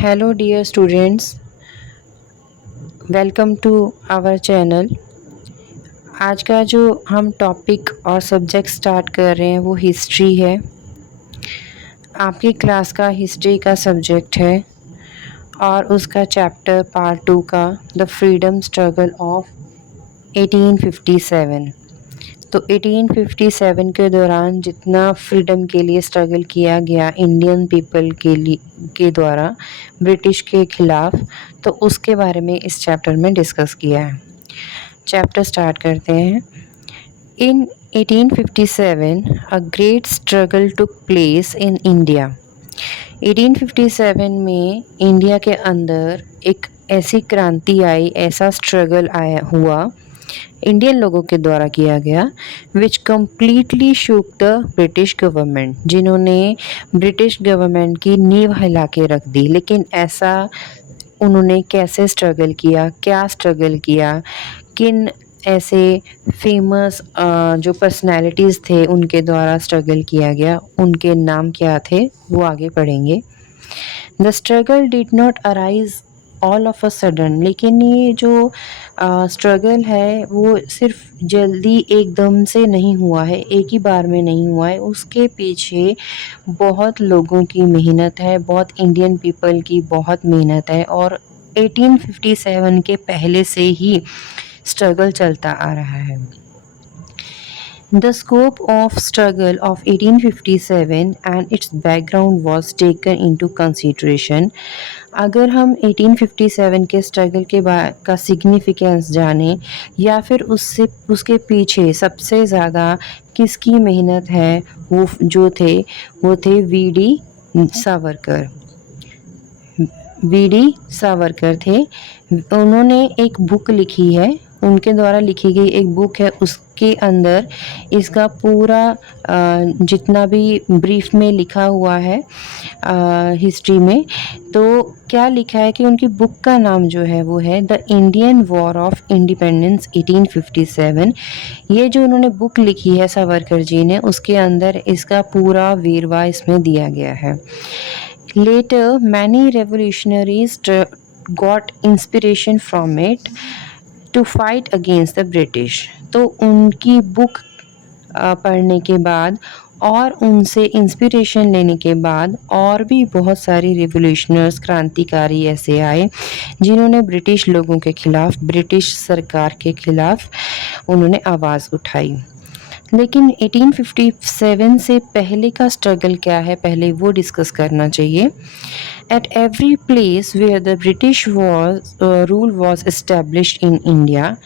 Hello dear students, welcome to our channel. आज का जो हम टॉपिक और सब्जेक्ट स्टार्ट कर रहे हैं वो हिस्ट्री है। आपकी क्लास का हिस्ट्री का सब्जेक्ट है और उसका चैप्टर पार्ट 2 का द फ्रीडम स्ट्रगल ऑफ 1857। तो 1857 के दौरान जितना फ्रीडम के लिए स्ट्रगल किया गया इंडियन पीपल के द्वारा ब्रिटिश के खिलाफ, तो उसके बारे में इस चैप्टर में डिस्कस किया है। चैप्टर स्टार्ट करते हैं। इन 1857 a great struggle took place in India. 1857 में इंडिया के अंदर एक ऐसी क्रांति आई, ऐसा स्ट्रगल आया हुआ इंडियन लोगों के द्वारा किया गया, विच completely shook the British government, जिन्होंने ब्रिटिश गवर्नमेंट की नींव हिला के रख दी। लेकिन ऐसा उन्होंने कैसे स्ट्रगल किया, क्या स्ट्रगल किया, किन ऐसे फेमस जो पर्सनालिटीज़ थे उनके द्वारा स्ट्रगल किया गया, उनके नाम क्या थे, वो आगे पढ़ेंगे। The struggle did not arise all of a sudden, लेकिन ये जो स्ट्रगल है वो सिर्फ जल्दी एकदम से नहीं हुआ है, एक ही बार में नहीं हुआ है। उसके पीछे बहुत लोगों की मेहनत है, बहुत इंडियन पीपल की बहुत मेहनत है, और 1857 के पहले से ही स्ट्रगल चलता आ रहा है। The scope of struggle of 1857 and its background was taken into consideration. अगर हम 1857 के स्ट्रगल का सिग्निफिकेंस जानें या फिर उससे उसके पीछे सबसे ज़्यादा किसकी मेहनत है, वो थे सावरकर। वी.डी. सावरकर थे। उन्होंने एक बुक लिखी है, उनके द्वारा लिखी गई एक बुक है, उसके अंदर इसका पूरा जितना भी ब्रीफ में लिखा हुआ है हिस्ट्री में, तो क्या लिखा है कि उनकी बुक का नाम जो है वो है the Indian war of independence 1857। ये जो उन्होंने बुक लिखी है सावरकर जी ने, उसके अंदर इसका पूरा वेरवा इसमें दिया गया है। Later, many revolutionaries got inspiration from it to fight against the British. तो उनकी बुक पढ़ने के बाद और उनसे इंस्पिरेशन लेने के बाद और भी बहुत सारे रिवोल्यूशनर्स, क्रांतिकारी ऐसे आए जिन्होंने ब्रिटिश लोगों के खिलाफ, ब्रिटिश सरकार के खिलाफ उन्होंने आवाज़ उठाई। लेकिन 1857 से पहले का स्ट्रगल क्या है, पहले वो डिस्कस करना चाहिए। At every place where the British rule was established in India,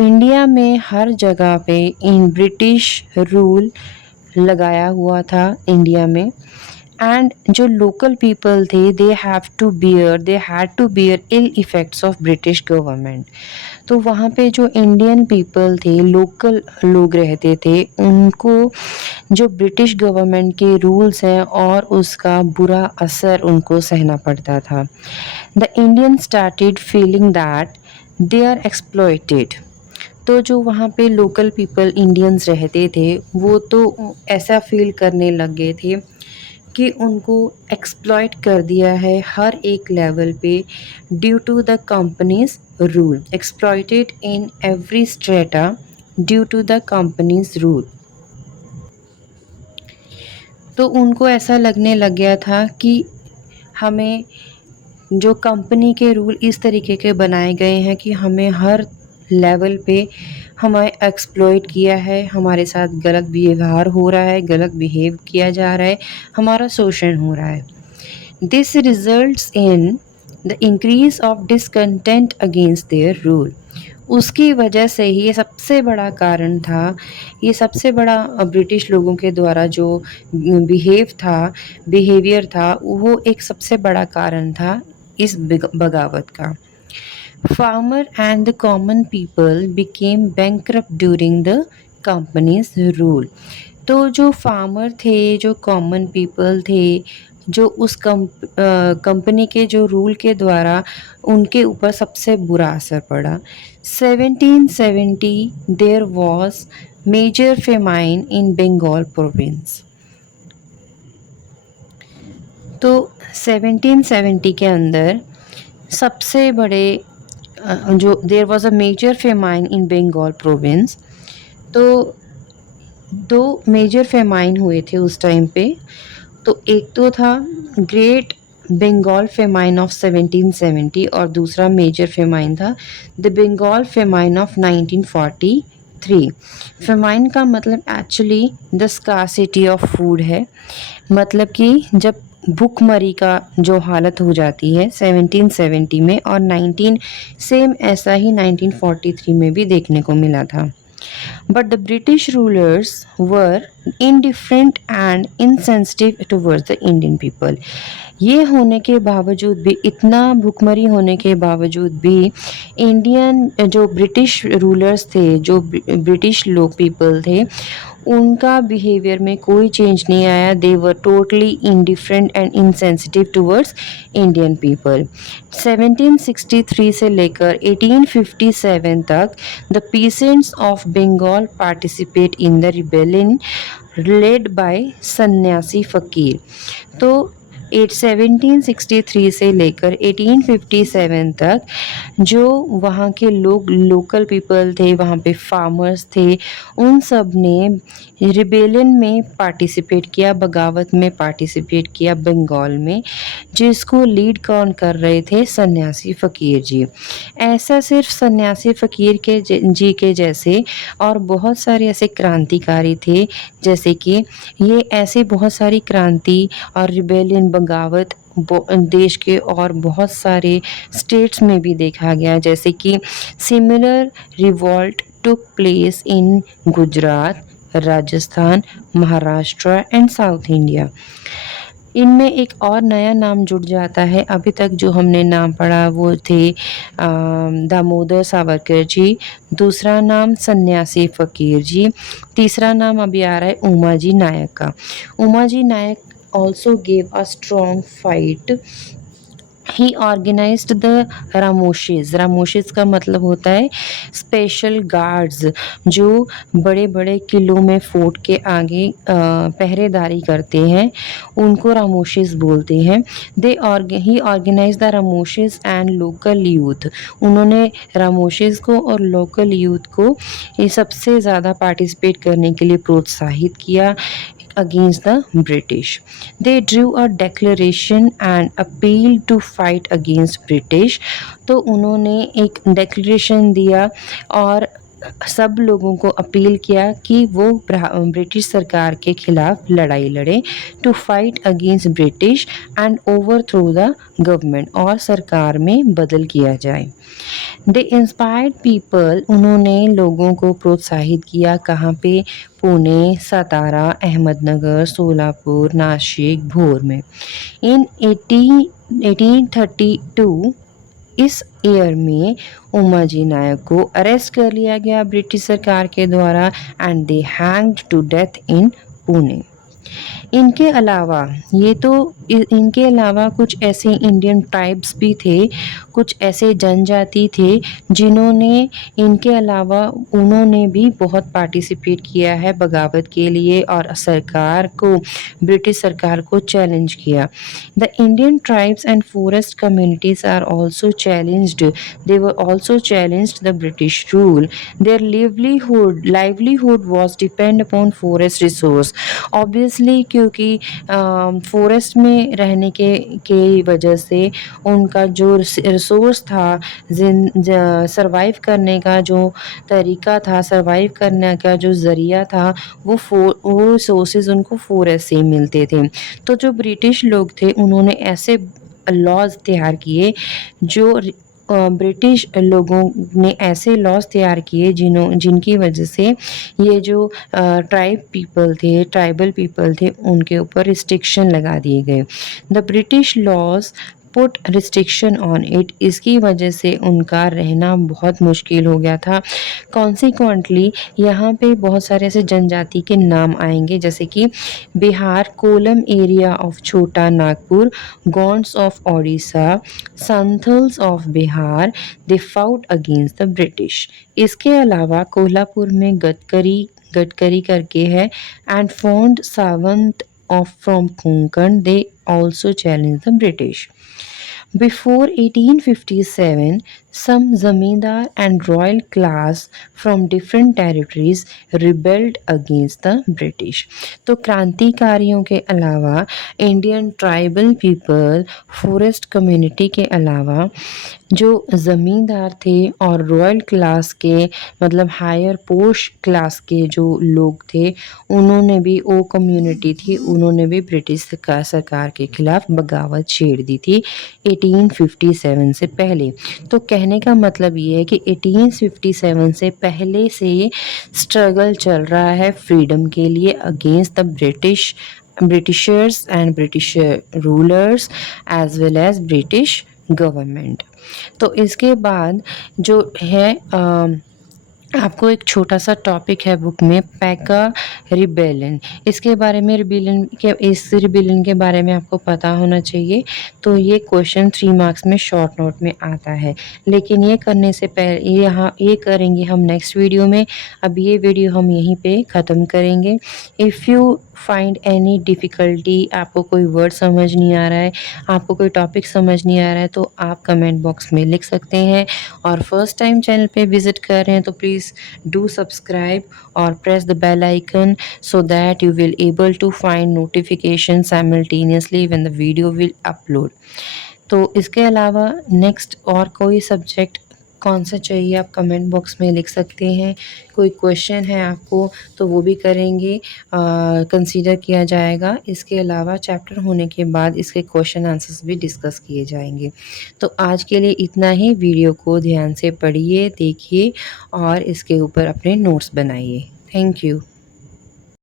India में हर जगह पे इन ब्रिटिश रूल लगाया हुआ था इंडिया में। एंड जो लोकल पीपल थे they had to bear ill effects of British government. तो वहाँ पे जो इंडियन पीपल थे, लोकल लोग रहते थे, उनको जो ब्रिटिश गवर्नमेंट के रूल्स हैं और उसका बुरा असर उनको सहना पड़ता था। The Indian started feeling that they are exploited. तो जो वहाँ पे लोकल पीपल इंडियंस रहते थे वो तो ऐसा फील करने लग गए थे कि उनको एक्सप्लॉइट कर दिया है हर एक लेवल पे, due to the companies rule, exploited in every strata due to the companies rule. तो उनको ऐसा लगने लग गया था कि हमें जो कंपनी के रूल इस तरीके के बनाए गए हैं कि हमें हर लेवल पे हमें एक्सप्लॉइट किया है, हमारे साथ गलत व्यवहार हो रहा है, गलत बिहेव किया जा रहा है, हमारा शोषण हो रहा है। This results in the increase of discontent against their rule. उसकी वजह से ही ये सबसे बड़ा कारण था, ये सबसे बड़ा ब्रिटिश लोगों के द्वारा जो बिहेवियर था, वो एक सबसे बड़ा कारण था इस बगावत का। Farmer and the common people became bankrupt during the company's rule. तो जो फार्मर थे, जो कॉमन पीपल थे, जो उस कंपनी के जो रूल के द्वारा उनके ऊपर सबसे बुरा असर पड़ा। 1770 there was major famine in Bengal province. तो 1770 के अंदर सबसे बड़े जो there was a major famine in Bengal province. तो 2 मेजर फेमाइन हुए थे उस टाइम पे। तो एक तो था ग्रेट बंगाल फेमाइन ऑफ 1770 और दूसरा मेजर फेमाइन था the Bengal famine of 1943। Famine का मतलब actually the scarcity of food है। मतलब कि जब भूखमरी का जो हालत हो जाती है 1770 में, और 19 सेम ऐसा ही 1943 में भी देखने को मिला था। But the British rulers were indifferent and insensitive towards the Indian people. ये होने के बावजूद भी, इतना भुखमरी होने के बावजूद भी, इंडियन जो ब्रिटिश रूलर्स थे, जो ब्रिटिश लोग पीपल थे, उनका बिहेवियर में कोई चेंज नहीं आया। They were totally indifferent and insensitive towards Indian people. 1763 से लेकर 1857 तक the peasants of Bengal participate in the rebellion led by sannyasi fakir. तो 1763 से लेकर 1857 तक जो वहाँ के लोग, लोकल पीपल थे, वहाँ पे फार्मर्स थे, उन सब ने रिबेलियन में पार्टिसिपेट किया, बगावत में पार्टिसिपेट किया बंगाल में, जिसको लीड कौन कर रहे थे? सन्यासी फ़कीर जी। ऐसा सिर्फ सन्यासी फ़कीर के जी के जैसे और बहुत सारे ऐसे क्रांतिकारी थे, जैसे कि ये ऐसे बहुत सारी क्रांति और रिबेलियन, बगावत देश के और बहुत सारे स्टेट्स में भी देखा गया। जैसे कि similar revolt took place in Gujarat, Rajasthan, Maharashtra and south India. इनमें एक और नया नाम जुड़ जाता है। अभी तक जो हमने नाम पढ़ा वो थे दामोदर सावरकर जी, दूसरा नाम सन्यासी फ़कीर जी, तीसरा नाम अभी आ रहा है उमाजी नायक का। Umaji Naik also gave a strong fight. He organized the Ramoshis. Ramoshis का मतलब होता है स्पेशल गार्ड्स, जो बड़े बड़े किलों में फोर्ट के आगे पहरेदारी करते हैं, उनको रामोशेस बोलते हैं। He organize the Ramoshis and local youth. उन्होंने रामोशेस को और लोकल यूथ को ये सबसे ज़्यादा पार्टिसिपेट करने के लिए प्रोत्साहित किया against the British. They drew a declaration and appealed to fight against British. तो उन्होंने एक declaration दिया और सब लोगों को अपील किया कि वो ब्रिटिश सरकार के खिलाफ लड़ाई लड़े, to fight against British and overthrow the government, और सरकार में बदल किया जाए। They inspired people. उन्होंने लोगों को प्रोत्साहित किया। कहाँ पे? पुणे, सतारा, अहमदनगर, सोलापुर, नासिक, भोर में। इन 1832 इस ईयर में उमाजी नायक को अरेस्ट कर लिया गया ब्रिटिश सरकार के द्वारा and they hanged to death in Pune. इनके अलावा इनके अलावा कुछ ऐसे इंडियन ट्राइब्स भी थे, कुछ ऐसे जनजाति थे जिन्होंने इनके अलावा उन्होंने भी बहुत पार्टिसिपेट किया है बगावत के लिए और सरकार को, ब्रिटिश सरकार को चैलेंज किया। The Indian tribes and forest communities are also challenged. They were also challenged the British rule. Their livelihood was depend upon forest resource। Obviously क्योंकि फॉरेस्ट में रहने के वजह से उनका जो रिसोर्स था, सरवाइव करने का जो तरीका था, सरवाइव करने का जो ज़रिया था, वो रिसोर्सेज उनको फॉरेस्ट से मिलते थे। तो जो ब्रिटिश लोग थे उन्होंने ऐसे लॉज तैयार किए, जो ब्रिटिश लोगों ने ऐसे लॉज तैयार किए जिनकी वजह से ये जो ट्राइबल पीपल थे, उनके ऊपर रिस्ट्रिक्शन लगा दिए गए। The British laws put restriction on it. इसकी वजह से उनका रहना बहुत मुश्किल हो गया था। कॉन्सिक्वेंटली यहाँ पे बहुत सारे ऐसे जनजाति के नाम आएंगे, जैसे कि Bihar, kolam area of Chota Nagpur, Gonds of Odisha, Santhals of Bihar. They fought against the British. इसके अलावा कोल्हापुर में गडकरी करके है and Phond Sawant of from Konkan, they also challenged the British. Before 1857, some zamindar and royal class from different territories rebelled against the British. तो क्रांतिकारियों के अलावा Indian tribal people, forest community के अलावा जो ज़मींदार थे और रॉयल क्लास के मतलब हायर पोस्ट क्लास के जो लोग थे, उन्होंने भी वो कम्युनिटी थी, उन्होंने भी ब्रिटिश सरकार के खिलाफ बगावत छेड़ दी थी 1857 से पहले। तो कहने का मतलब ये है कि 1857 से पहले से स्ट्रगल चल रहा है फ्रीडम के लिए against the Britishers and British rulers as well as British government. तो इसके बाद जो है आपको एक छोटा सा टॉपिक है बुक में, पैका रिबेलियन। इसके बारे में इस रिबेलियन के बारे में आपको पता होना चाहिए। तो ये क्वेश्चन 3 मार्क्स में शॉर्ट नोट में आता है, लेकिन ये करने से पहले ये करेंगे हम नेक्स्ट वीडियो में। अब ये वीडियो हम यहीं पे ख़त्म करेंगे। If you find any difficulty, आपको कोई वर्ड समझ नहीं आ रहा है, आपको कोई टॉपिक समझ नहीं आ रहा है, तो आप कमेंट बॉक्स में लिख सकते हैं। और फर्स्ट टाइम चैनल पे विज़िट कर रहे हैं तो please do subscribe or press the bell icon so that you will able to find notification simultaneously when the video will upload। तो इसके अलावा नेक्स्ट और कोई सब्जेक्ट कौन सा चाहिए आप कमेंट बॉक्स में लिख सकते हैं। कोई क्वेश्चन है आपको तो वो भी करेंगे, कंसीडर किया जाएगा। इसके अलावा चैप्टर होने के बाद इसके क्वेश्चन आंसर्स भी डिस्कस किए जाएंगे। तो आज के लिए इतना ही। वीडियो को ध्यान से पढ़िए, देखिए और इसके ऊपर अपने नोट्स बनाइए। Thank you.